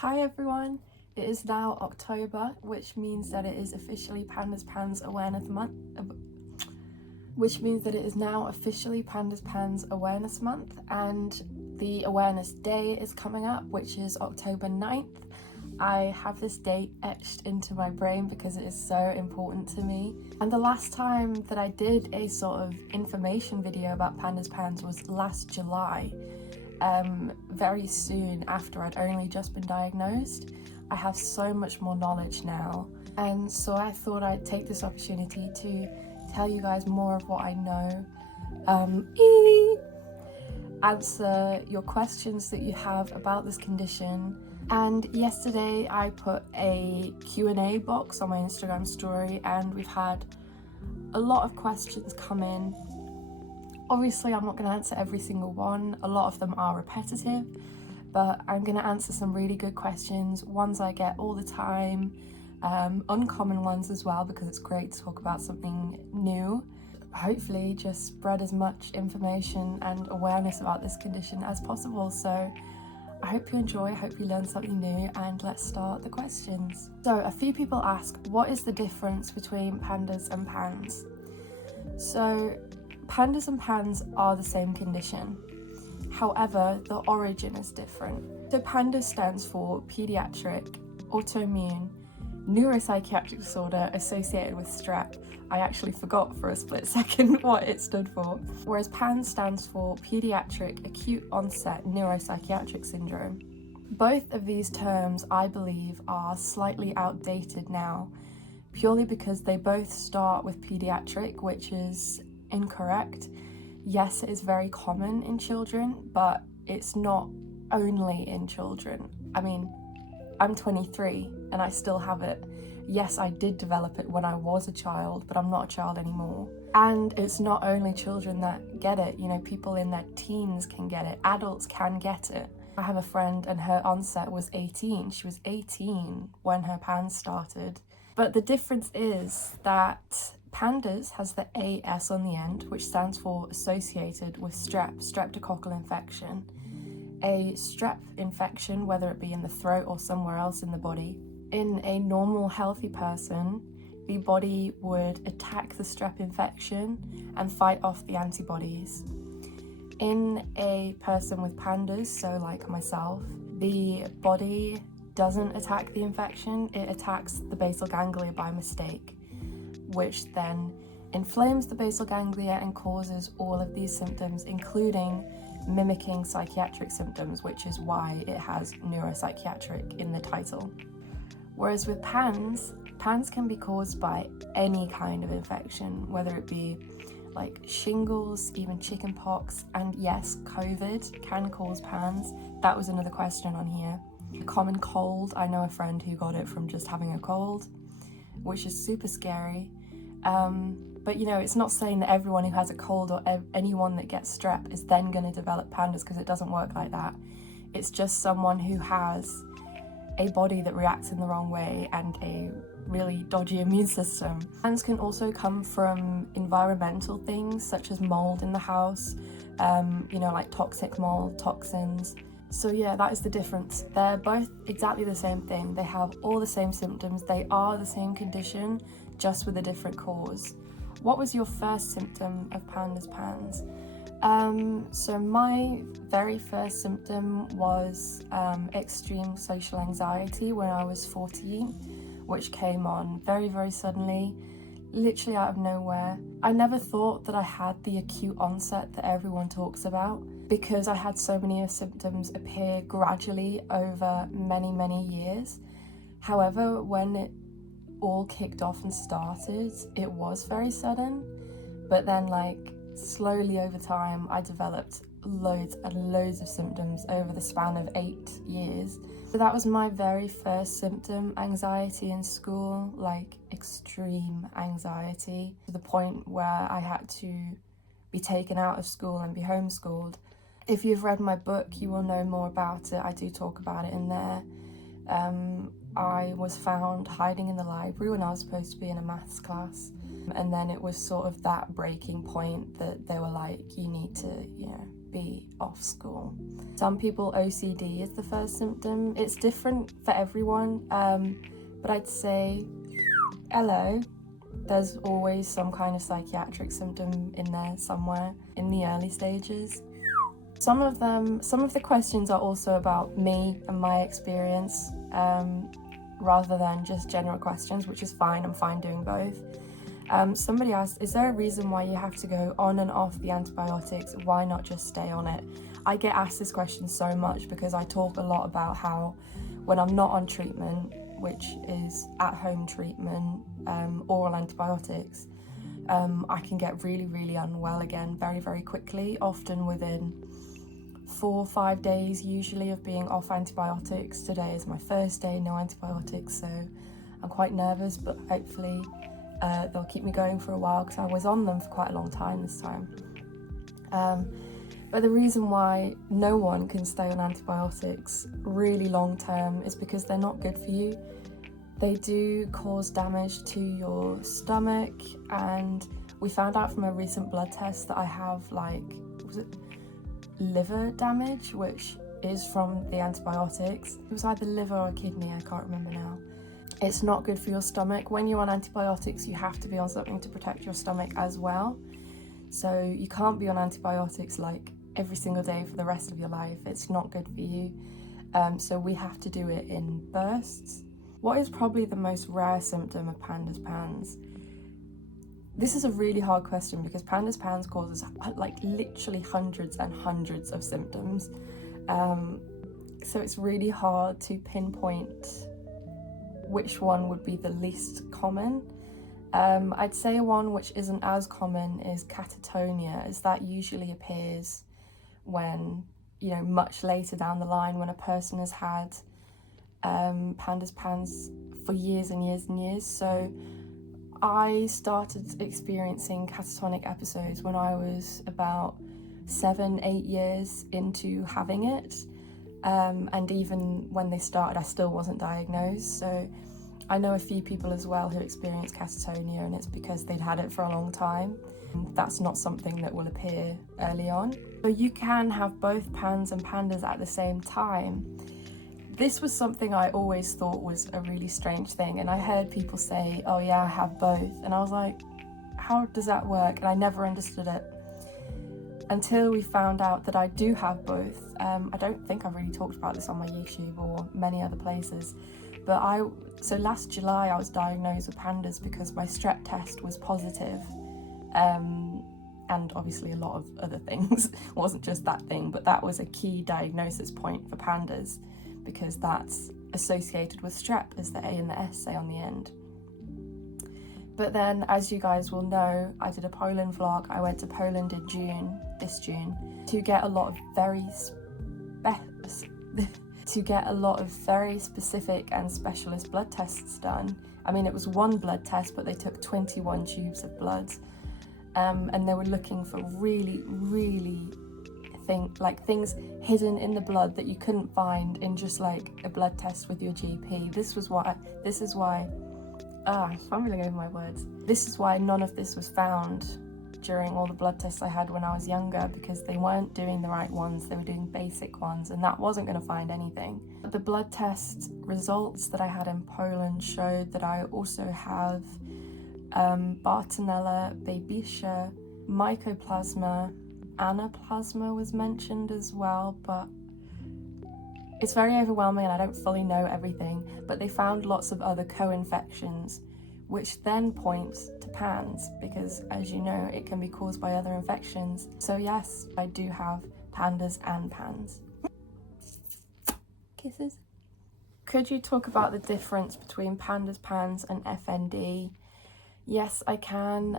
Hi everyone, it is now October, which means that it is officially Pandas Awareness Month. And the Awareness Day is coming up, which is October 9th. I have this date etched into my brain because it is so important to me. And the last time that I did a sort of information video about Pandas was last July. Very soon after I'd only just been diagnosed. I have so much more knowledge now, and so I thought I'd take this opportunity to tell you guys more of what I know, answer your questions that you have about this condition. And yesterday I put a Q&A box on my Instagram story, and we've had a lot of questions come in. Obviously, I'm not going to answer every single one. A lot of them are repetitive, but I'm going to answer some really good questions, ones I get all the time, uncommon ones as well, because it's great to talk about something new. Hopefully, just spread as much information and awareness about this condition as possible. So I hope you enjoy, I hope you learn something new, and let's start the questions. So a few people ask, what is the difference between pandas and pans? So pandas and pans are the same condition. However, the origin is different. So PANDAS stands for Pediatric Autoimmune Neuropsychiatric Disorder Associated with Strep. I actually forgot for a split second what it stood for. Whereas PANS stands for Pediatric Acute Onset Neuropsychiatric Syndrome. Both of these terms, I believe, are slightly outdated now, purely because they both start with pediatric, which is incorrect. Yes, it is very common in children, but it's not only in children. I mean, I'm 23 and I still have it. Yes, I did develop it when I was a child, but I'm not a child anymore. And it's not only children that get it, you know, people in their teens can get it, adults can get it. I have a friend and her onset was 18. She was 18 when her PANS started. But the difference is that PANDAS has the AS on the end, which stands for associated with streptococcal infection. A strep infection, whether it be in the throat or somewhere else in the body. In a normal, healthy person, the body would attack the strep infection and fight off the antibodies. In a person with PANDAS, so like myself, the body doesn't attack the infection, it attacks the basal ganglia by mistake, which then inflames the basal ganglia and causes all of these symptoms, including mimicking psychiatric symptoms, which is why it has neuropsychiatric in the title. Whereas with PANS can be caused by any kind of infection, whether it be like shingles, even chickenpox, and yes, COVID can cause PANS. That was another question on here. A common cold, I know a friend who got it from just having a cold, which is super scary. But you know, it's not saying that everyone who has a cold or anyone that gets strep is then going to develop PANDAS, because it doesn't work like that. It's just someone who has a body that reacts in the wrong way and a really dodgy immune system. PANS can also come from environmental things such as mold in the house, you know, like toxic mold, toxins. So yeah, that is the difference. They're both exactly the same thing. They have all the same symptoms. They are the same condition, just with a different cause. What was your first symptom of PANS? So my very first symptom was extreme social anxiety when I was 14, which came on very, very suddenly, literally out of nowhere. I never thought that I had the acute onset that everyone talks about, because I had so many symptoms appear gradually over many, many years. However, when it all kicked off and started, it was very sudden, but then like slowly over time I developed loads and loads of symptoms over the span of 8 years. So that was my very first symptom, anxiety in school, like extreme anxiety, to the point where I had to be taken out of school and be homeschooled. If you've read my book, you will know more about it. I do talk about it in there. I was found hiding in the library when I was supposed to be in a maths class, and then it was sort of that breaking point that they were like, you need to, you know, be off school. Some people OCD is the first symptom. It's different for everyone, but I'd say hello. There's always some kind of psychiatric symptom in there somewhere in the early stages. Some of the questions are also about me and my experience, rather than just general questions, which is fine. I'm fine doing both. Somebody asked, is there a reason why you have to go on and off the antibiotics? Why not just stay on it? I get asked this question so much because I talk a lot about how when I'm not on treatment, which is at-home treatment, oral antibiotics, I can get really, really unwell again very, very quickly, often within 4 or 5 days usually of being off antibiotics. Today is my first day, no antibiotics, so I'm quite nervous, but hopefully they'll keep me going for a while because I was on them for quite a long time this time. But the reason why no one can stay on antibiotics really long term is because they're not good for you. They do cause damage to your stomach, and we found out from a recent blood test that I have liver damage, which is from the antibiotics. It was either liver or kidney, I can't remember now. It's not good for your stomach. When you're on antibiotics, you have to be on something to protect your stomach as well. So you can't be on antibiotics like every single day for the rest of your life. It's not good for you. So we have to do it in bursts. What is probably the most rare symptom of pandas pans? This is a really hard question because pandas pans causes literally hundreds and hundreds of symptoms. So it's really hard to pinpoint which one would be the least common. I'd say one which isn't as common is catatonia, as that usually appears when, much later down the line, when a person has had pandas pans for years and years and years. So I started experiencing catatonic episodes when I was about 7-8 years into having it. And even when they started, I still wasn't diagnosed. So I know a few people as well who experience catatonia, and it's because they'd had it for a long time. That's not something that will appear early on. So you can have both pans and pandas at the same time. This was something I always thought was a really strange thing, and I heard people say, oh yeah, I have both, and I was like, how does that work? And I never understood it until we found out that I do have both. I don't think I've really talked about this on my YouTube or many other places, but so last July I was diagnosed with pandas because my strep test was positive, and obviously a lot of other things. It wasn't just that thing, but that was a key diagnosis point for pandas because that's associated with strep, as the A and the S say on the end. But then, as you guys will know, I did a Poland vlog. I went to Poland in this June, to get a lot of very specific and specialist blood tests done. I mean, it was one blood test, but they took 21 tubes of blood, and they were looking for really, really things hidden in the blood that you couldn't find in just like a blood test with your GP. This is why I'm fumbling over my words. This is why none of this was found during all the blood tests I had when I was younger, because they weren't doing the right ones. They were doing basic ones, and that wasn't going to find anything. But the blood test results that I had in Poland showed that I also have Bartonella babesia, Mycoplasma, Anaplasma was mentioned as well, but it's very overwhelming and I don't fully know everything. But they found lots of other co-infections, which then points to PANS, because as you know, it can be caused by other infections. So yes, I do have pandas and PANS. Kisses. Could you talk about the difference between pandas, PANS and FND? Yes, I can.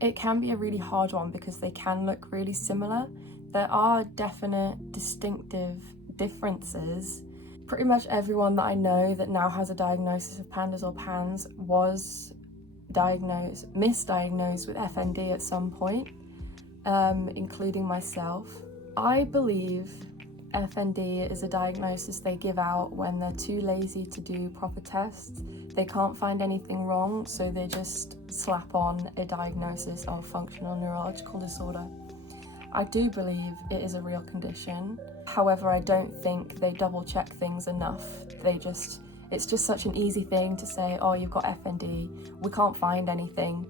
It can be a really hard one because they can look really similar. There are definite distinctive differences. Pretty much everyone that I know that now has a diagnosis of pandas or PANS was misdiagnosed with FND at some point, including myself. I believe FND is a diagnosis they give out when they're too lazy to do proper tests. They can't find anything wrong, so they just slap on a diagnosis of functional neurological disorder. I do believe it is a real condition. However, I don't think they double check things enough. It's just such an easy thing to say, oh, you've got FND, we can't find anything,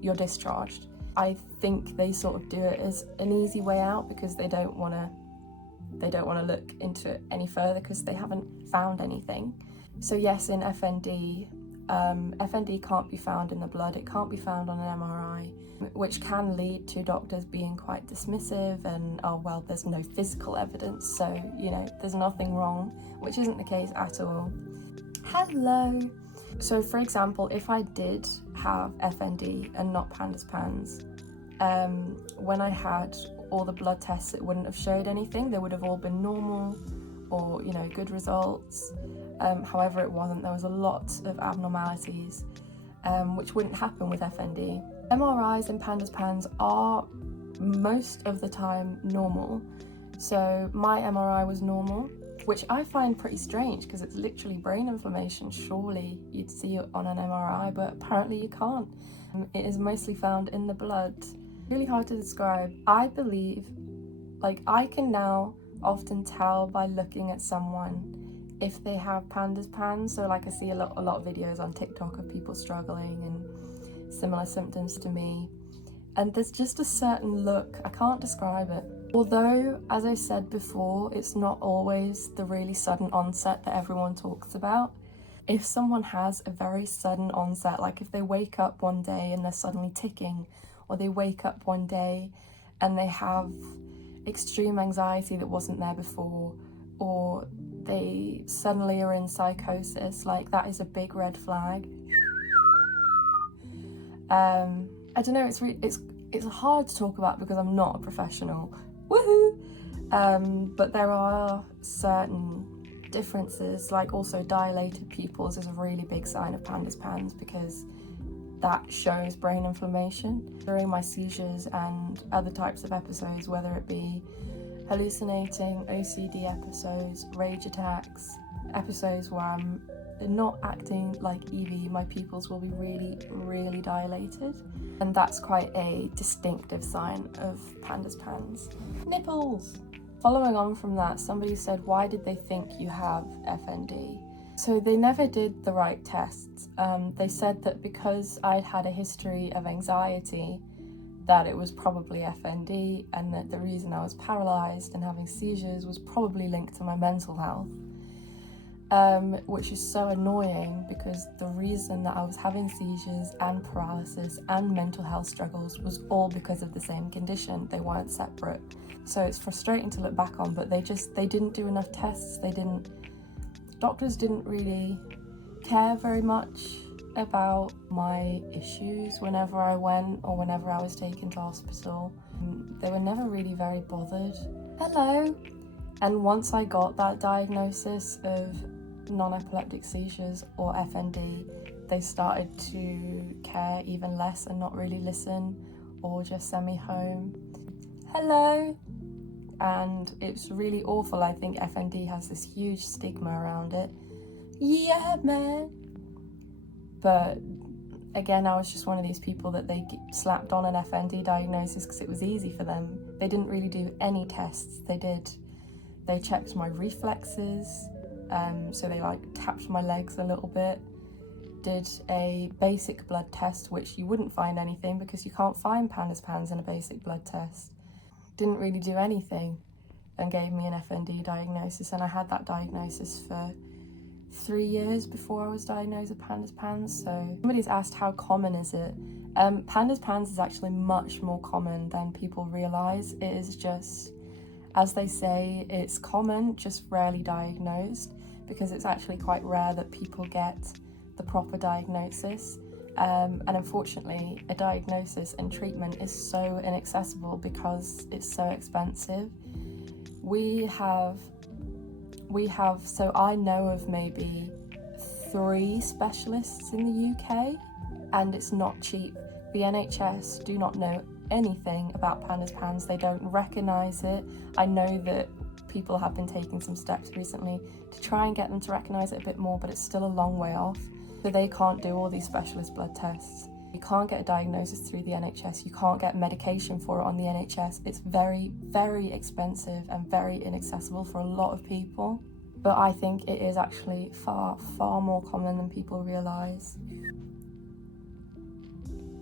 you're discharged. I think they sort of do it as an easy way out because they don't want to look into it any further because they haven't found anything. So yes, in FND, FND can't be found in the blood, it can't be found on an MRI, which can lead to doctors being quite dismissive and, oh well, there's no physical evidence, so, you know, there's nothing wrong, which isn't the case at all. Hello! So for example, if I did have FND and not PANDAS, when I had all the blood tests, it wouldn't have showed anything. They would have all been normal or, you know, good results. However, it wasn't. There was a lot of abnormalities, which wouldn't happen with FND. MRIs and PANDAS are most of the time normal. So my MRI was normal, which I find pretty strange because it's literally brain inflammation. Surely you'd see it on an MRI, but apparently you can't. It is mostly found in the blood. Really hard to describe. I believe, like, I can now often tell by looking at someone if they have PANDAS. So like I see a lot of videos on TikTok of people struggling and similar symptoms to me, and there's just a certain look, I can't describe it. Although, as I said before, it's not always the really sudden onset that everyone talks about. If someone has a very sudden onset, like if they wake up one day and they're suddenly ticking, or they wake up one day and they have extreme anxiety that wasn't there before, or they suddenly are in psychosis, like that is a big red flag. I don't know, it's hard to talk about because I'm not a professional. Woohoo! But there are certain differences, like also dilated pupils is a really big sign of PANDAS because that shows brain inflammation. During my seizures and other types of episodes, whether it be hallucinating, OCD episodes, rage attacks, episodes where I'm not acting like Evie, my pupils will be really, really dilated. And that's quite a distinctive sign of PANDAS. Nipples! Following on from that, somebody said, why did they think you have FND? So they never did the right tests. They said that because I'd had a history of anxiety, that it was probably FND, and that the reason I was paralysed and having seizures was probably linked to my mental health. Which is so annoying because the reason that I was having seizures and paralysis and mental health struggles was all because of the same condition. They weren't separate. So it's frustrating to look back on, but they didn't do enough tests. Doctors didn't really care very much about my issues whenever I went or whenever I was taken to hospital. They were never really very bothered. Hello! And once I got that diagnosis of non-epileptic seizures or FND, they started to care even less and not really listen or just send me home. Hello! And it's really awful. I think FND has this huge stigma around it. Yeah, man! But again, I was just one of these people that they slapped on an FND diagnosis because it was easy for them. They didn't really do any tests. They checked my reflexes, so they like tapped my legs a little bit, did a basic blood test, which you wouldn't find anything because you can't find PANDAS in a basic blood test. Didn't really do anything and gave me an FND diagnosis, and I had that diagnosis for 3 years before I was diagnosed with PANDAS. So somebody's asked, how common is it? PANDAS is actually much more common than people realise. It is just, as they say, it's common, just rarely diagnosed, because it's actually quite rare that people get the proper diagnosis. And unfortunately, a diagnosis and treatment is so inaccessible because it's so expensive. So I know of maybe 3 specialists in the UK, and it's not cheap. The NHS do not know anything about PANDAS. They don't recognise it. I know that people have been taking some steps recently to try and get them to recognise it a bit more, but it's still a long way off. So they can't do all these specialist blood tests. You can't get a diagnosis through the NHS. You can't get medication for it on the NHS. It's very, very expensive and very inaccessible for a lot of people. But I think it is actually far, far more common than people realise.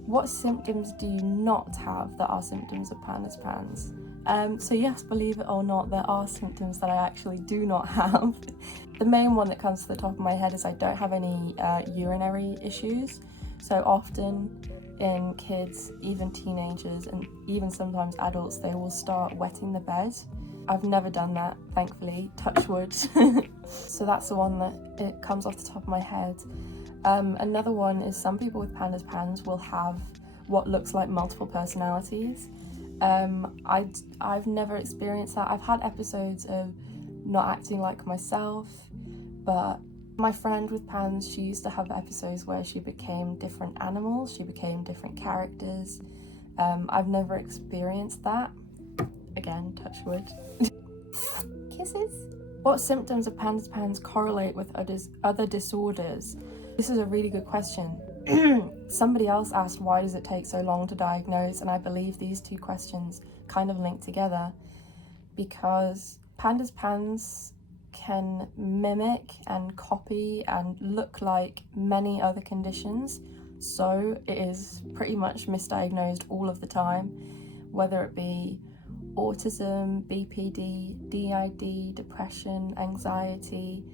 What symptoms do you not have that are symptoms of pandas pans? So yes, believe it or not, there are symptoms that I actually do not have. The main one that comes to the top of my head is I don't have any urinary issues. So often in kids, even teenagers, and even sometimes adults, they will start wetting the bed. I've never done that, thankfully, touch wood. So that's the one that it comes off the top of my head. Another one is some people with pandas pans will have what looks like multiple personalities. I've never experienced that. I've had episodes of not acting like myself, but my friend with pans, she used to have episodes where she became different animals, she became different characters. I've never experienced that. Again, touch wood. Kisses. What symptoms of pandas pans correlate with other disorders? This is a really good question. Somebody else asked, why does it take so long to diagnose? And I believe these two questions kind of link together, because pandas pans can mimic and copy and look like many other conditions. So it is pretty much misdiagnosed all of the time, whether it be autism, BPD, DID, depression, anxiety,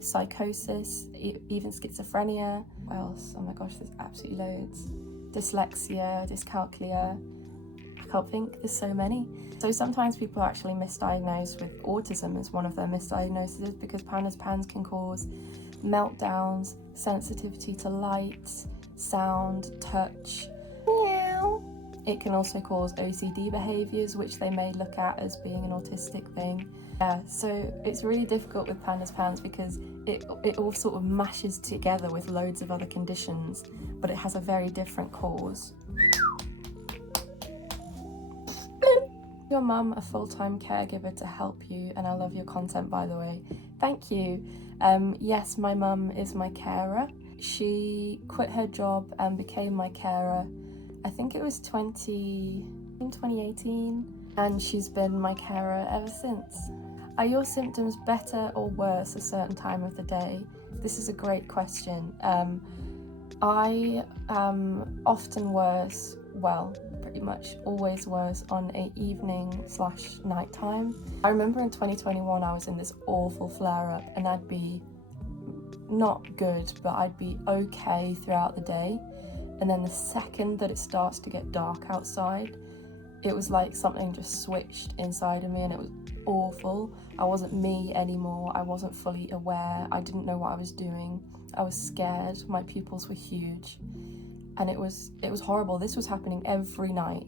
psychosis, even schizophrenia. What else? Oh my gosh, there's absolutely loads. Dyslexia, dyscalculia. I can't think, there's so many. So sometimes people are actually misdiagnosed with autism as one of their misdiagnoses, because pandas pans can cause meltdowns, sensitivity to light, sound, touch. Meow. It can also cause OCD behaviours, which they may look at as being an autistic thing. Yeah, so it's really difficult with pandas pans because it all sort of mashes together with loads of other conditions, but it has a very different cause. Your mum a full-time caregiver to help you, and I love your content, by the way. Thank you. Yes, my mum is my carer. She quit her job and became my carer. I think it was 2018, and she's been my carer ever since. Are your symptoms better or worse a certain time of the day? This is a great question. I am often worse, well, pretty much always worse on a evening/night time. I remember in 2021 I was in this awful flare-up, and I'd be not good, but I'd be okay throughout the day. And then the second that it starts to get dark outside, it was like something just switched inside of me, and it was awful. I wasn't me anymore. I wasn't fully aware. I didn't know what I was doing. I was scared. My pupils were huge, and it was horrible. This was happening every night,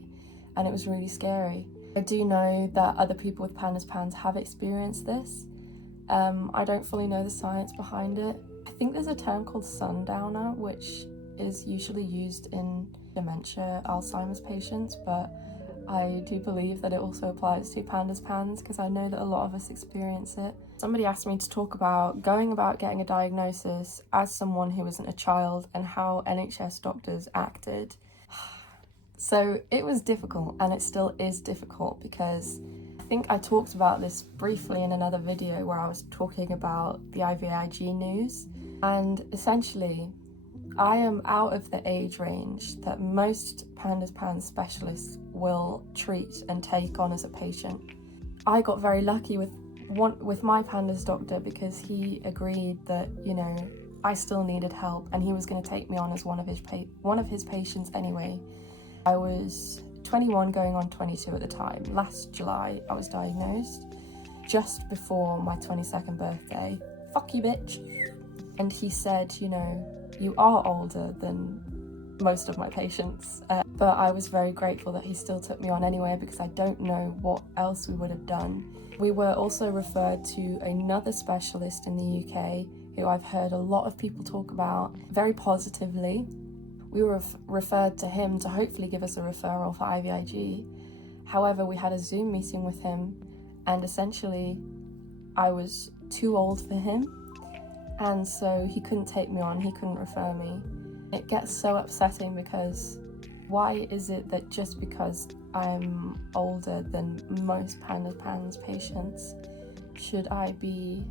and it was really scary. I do know that other people with pandas pans have experienced this. I don't fully know the science behind it. I think there's a term called sundowner, which is usually used in dementia, Alzheimer's patients, but I do believe that it also applies to pandas pans, because I know that a lot of us experience it. Somebody asked me to talk about going about getting a diagnosis as someone who wasn't a child and how NHS doctors acted. So it was difficult, and it still is difficult, because I think I talked about this briefly in another video where I was talking about the IVIG news, and essentially I am out of the age range that most pandas pans specialists will treat and take on as a patient. I got very lucky with my pandas doctor, because he agreed that, you know, I still needed help, and he was going to take me on as one of his patients anyway. I was 21 going on 22 at the time. Last July I was diagnosed, just before my 22nd birthday. Fuck you, bitch. And he said, you know, you are older than most of my patients, but I was very grateful that he still took me on anyway, because I don't know what else we would have done. We were also referred to another specialist in the UK who I've heard a lot of people talk about very positively. We were referred to him to hopefully give us a referral for IVIG. However, we had a Zoom meeting with him, and essentially I was too old for him, and so he couldn't take me on, he couldn't refer me. It gets so upsetting because why is it that just because I'm older than most PANS patients, should I be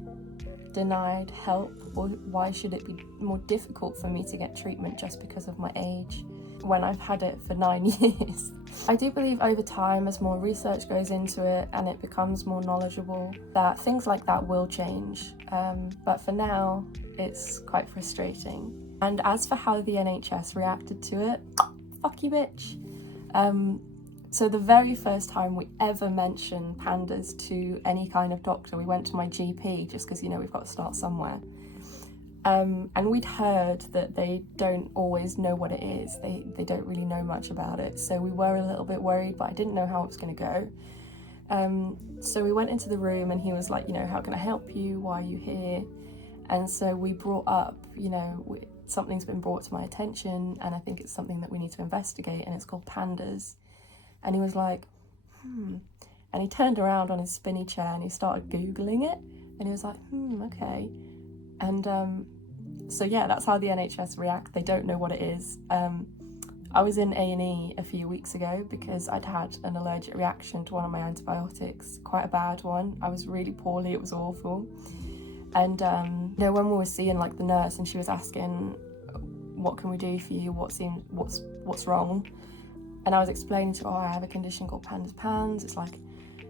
denied help, or why should it be more difficult for me to get treatment just because of my age when I've had it for 9 years? I do believe over time, as more research goes into it and it becomes more knowledgeable, that things like that will change, but for now it's quite frustrating. And as for how the NHS reacted to it, fuck you, bitch. So the very first time we ever mentioned pandas to any kind of doctor, we went to my GP, just because, you know, we've got to start somewhere. And we'd heard that they don't always know what it is. They don't really know much about it. So we were a little bit worried, but I didn't know how it was going to go. So we went into the room and he was like, you know, how can I help you? Why are you here? And so we brought up, you know, something's been brought to my attention and I think it's something that we need to investigate, and it's called pandas. And he was like, and he turned around on his spinny chair and he started Googling it, and he was like, okay. And so yeah, that's how the NHS react. They don't know what it is. I was in A&E a few weeks ago because I'd had an allergic reaction to one of my antibiotics, quite a bad one. I was really poorly, it was awful. And you know, when we were seeing like the nurse and she was asking, what can we do for you? What's wrong? And I was explaining to her, I have a condition called PANS. It's like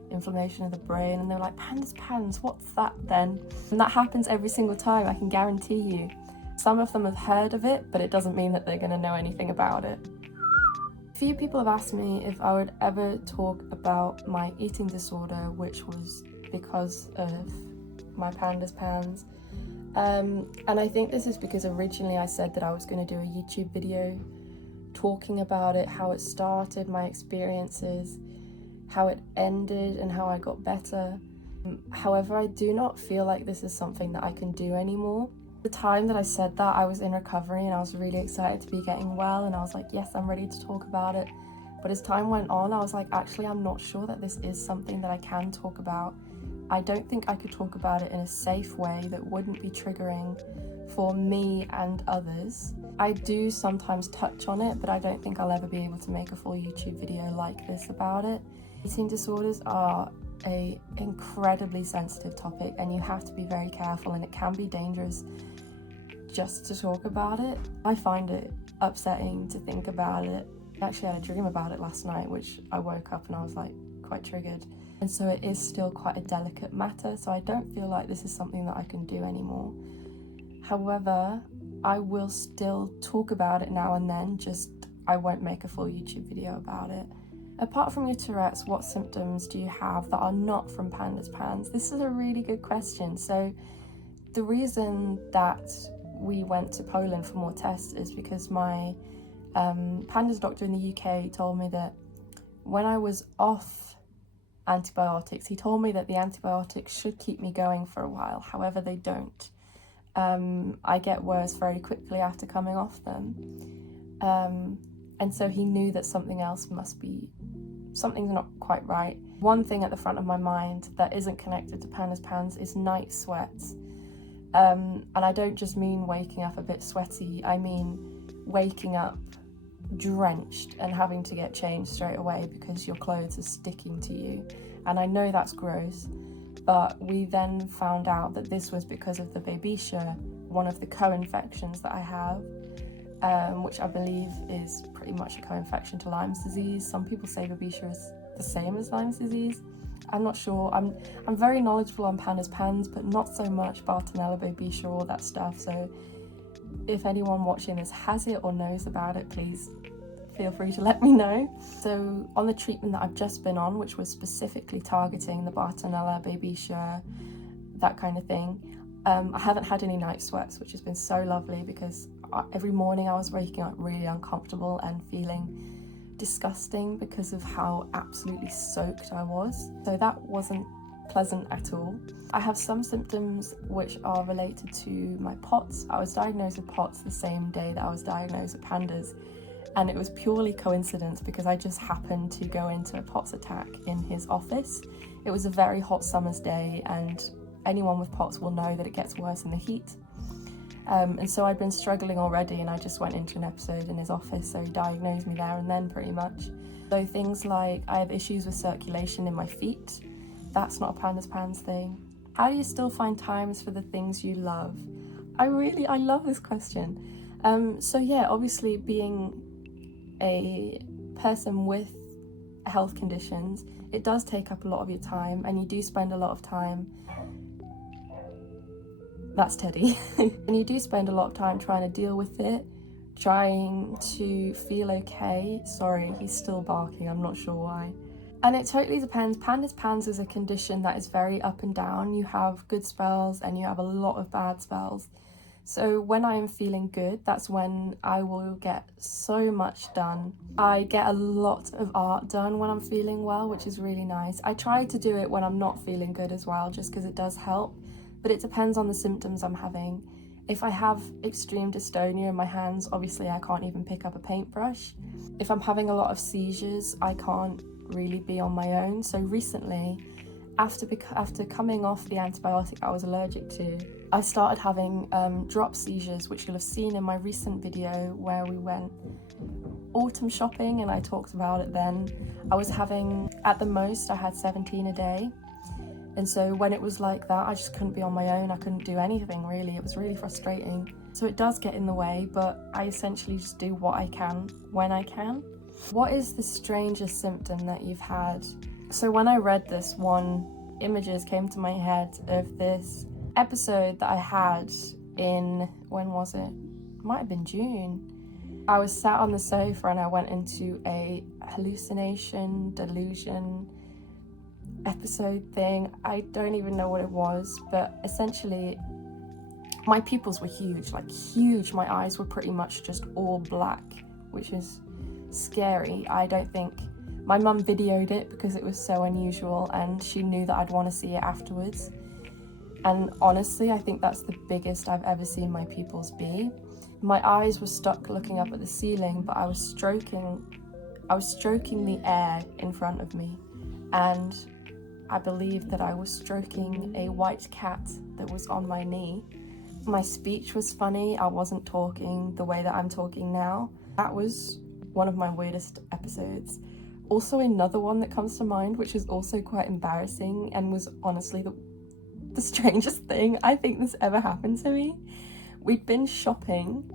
inflammation of the brain. And they were like, PANS, what's that then? And that happens every single time, I can guarantee you. Some of them have heard of it, but it doesn't mean that they're going to know anything about it. A few people have asked me if I would ever talk about my eating disorder, which was because of my PANS. And I think this is because originally I said that I was going to do a YouTube video talking about it, how it started, my experiences, how it ended, and how I got better. However, I do not feel like this is something that I can do anymore. The time that I said that, I was in recovery and I was really excited to be getting well, and I was like, yes, I'm ready to talk about it. But as time went on, I was like, actually, I'm not sure that this is something that I can talk about. I don't think I could talk about it in a safe way that wouldn't be triggering for me and others. I do sometimes touch on it, but I don't think I'll ever be able to make a full YouTube video like this about it. Eating disorders are an incredibly sensitive topic, and you have to be very careful, and it can be dangerous just to talk about it. I find it upsetting to think about it. I actually had a dream about it last night, which I woke up and I was like quite triggered. And so it is still quite a delicate matter, so I don't feel like this is something that I can do anymore. However, I will still talk about it now and then, just I won't make a full YouTube video about it. Apart from your Tourette's, what symptoms do you have that are not from PANS? This is a really good question. So the reason that we went to Poland for more tests is because my PANDAS doctor in the UK told me that when I was off antibiotics, he told me that the antibiotics should keep me going for a while. However, they don't. I get worse very quickly after coming off them. And so he knew that something's not quite right. One thing at the front of my mind that isn't connected to PANS is night sweats. And I don't just mean waking up a bit sweaty, I mean waking up drenched and having to get changed straight away because your clothes are sticking to you. And I know that's gross, but we then found out that this was because of the Babesia, one of the co-infections that I have, which I believe is pretty much a co-infection to Lyme's disease. Some people say Babesia is the same as Lyme's disease. I'm not sure. I'm very knowledgeable on PANS, but not so much Bartonella, Babesia, all that stuff. So if anyone watching this has it or knows about it, please feel free to let me know. So on the treatment that I've just been on, which was specifically targeting the Bartonella, Babesia, that kind of thing, I haven't had any night sweats, which has been so lovely because every morning I was waking up really uncomfortable and feeling disgusting because of how absolutely soaked I was. So that wasn't pleasant at all. I have some symptoms which are related to my POTS. I was diagnosed with POTS the same day that I was diagnosed with PANDAS, and it was purely coincidence because I just happened to go into a POTS attack in his office. It was a very hot summer's day, and anyone with POTS will know that it gets worse in the heat. And so I'd been struggling already, and I just went into an episode in his office, so he diagnosed me there and then pretty much. So things like I have issues with circulation in my feet. That's not a pandas pans thing. How do you still find times for the things you love? I love this question. So yeah, obviously being a person with health conditions, it does take up a lot of your time, and you do spend a lot of time. That's Teddy. And you do spend a lot of time trying to deal with it, trying to feel okay. Sorry, he's still barking, I'm not sure why. And it totally depends. Pandas pans is a condition that is very up and down. You have good spells and you have a lot of bad spells. So when I am feeling good, that's when I will get so much done. I get a lot of art done when I'm feeling well, which is really nice. I try to do it when I'm not feeling good as well, just because it does help. But it depends on the symptoms I'm having. If I have extreme dystonia in my hands, obviously I can't even pick up a paintbrush. If I'm having a lot of seizures, I can't really be on my own. So recently, after coming off the antibiotic I was allergic to, I started having drop seizures, which you'll have seen in my recent video where we went autumn shopping and I talked about it then. I was having, at the most, I had 17 a day. And so when it was like that, I just couldn't be on my own. I couldn't do anything really. It was really frustrating. So it does get in the way, but I essentially just do what I can when I can. What is the strangest symptom that you've had? So when I read this one, images came to my head of this episode that I had in, when was it? It might have been June. I was sat on the sofa and I went into a hallucination, delusion episode thing. I don't even know what it was, but essentially my pupils were huge, like huge. My eyes were pretty much just all black, which is scary. I don't think my mum videoed it because it was so unusual and she knew that I'd want to see it afterwards. And honestly, I think that's the biggest I've ever seen my pupils be. My eyes were stuck looking up at the ceiling, but I was stroking the air in front of me, and I believe that I was stroking a white cat that was on my knee. My speech was funny. I wasn't talking the way that I'm talking now. That was one of my weirdest episodes. Also, another one that comes to mind, which is also quite embarrassing and was honestly the strangest thing I think that's ever happened to me. We'd been shopping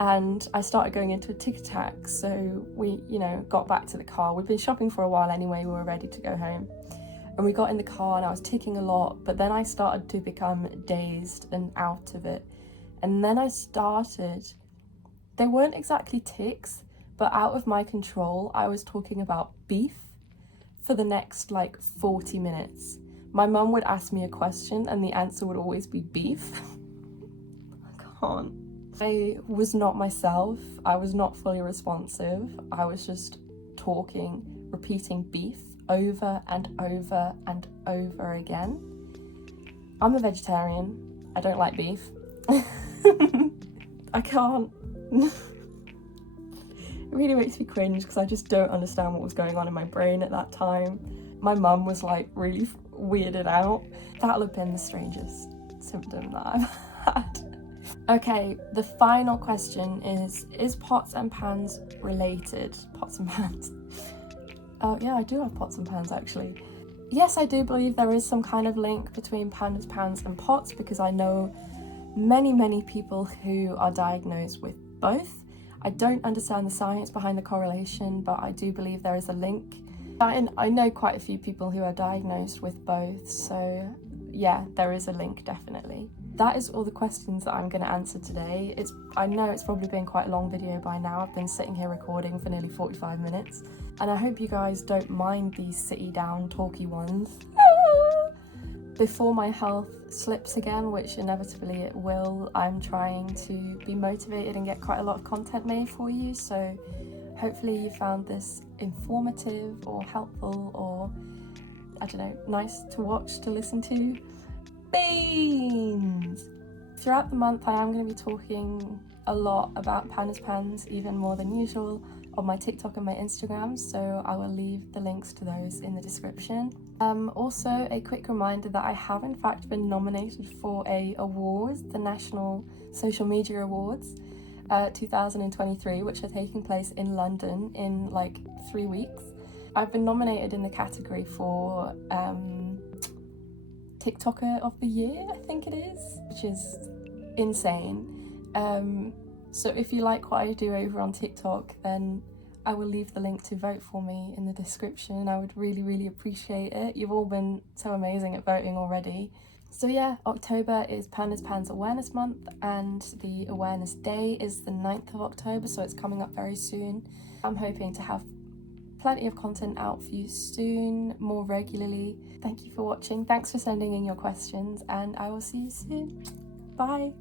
and I started going into a tic-tac, so we, got back to the car. We'd been shopping for a while anyway, we were ready to go home. And we got in the car and I was ticking a lot, but then I started to become dazed and out of it. And then they weren't exactly tics, but out of my control, I was talking about beef for the next 40 minutes. My mum would ask me a question and the answer would always be beef. I can't. I was not myself. I was not fully responsive. I was just talking, repeating beef over and over and over again. I'm a vegetarian. I don't like beef. I can't. It really makes me cringe because I just don't understand what was going on in my brain at that time. My mum was really weirded out. That'll have been the strangest symptom that I've had. Okay, the final question is pots and pans related? Pots and pans. Oh yeah, I do have pots and pans actually. Yes, I do believe there is some kind of link between pandas, pans and pots because I know many people who are diagnosed with both. I don't understand the science behind the correlation, but I do believe there is a link. I know quite a few people who are diagnosed with both, so yeah, there is a link definitely. That is all the questions that I'm going to answer today. I know it's probably been quite a long video by now. I've been sitting here recording for nearly 45 minutes. And I hope you guys don't mind these sitty down talky ones. Before my health slips again, which inevitably it will, I'm trying to be motivated and get quite a lot of content made for you. So hopefully you found this informative or helpful or, I don't know, nice to watch, to listen to. Beans! Throughout the month I am going to be talking a lot about pandas pans, even more than usual. on my TikTok and my Instagram, so I will leave the links to those in the description. Also, a quick reminder that I have in fact been nominated for a award, the National Social Media Awards 2023, which are taking place in London in like 3 weeks. I've been nominated in the category for TikToker of the Year, I think it is, which is insane. So if you like what I do over on TikTok, then I will leave the link to vote for me in the description, and I would really appreciate it. You've all been so amazing at voting already. So yeah, October is Pandas Pans Awareness Month, and the awareness day is the 9th of October, so it's coming up very soon. I'm hoping to have plenty of content out for you soon, more regularly. Thank you for watching. Thanks for sending in your questions, and I will see you soon. Bye.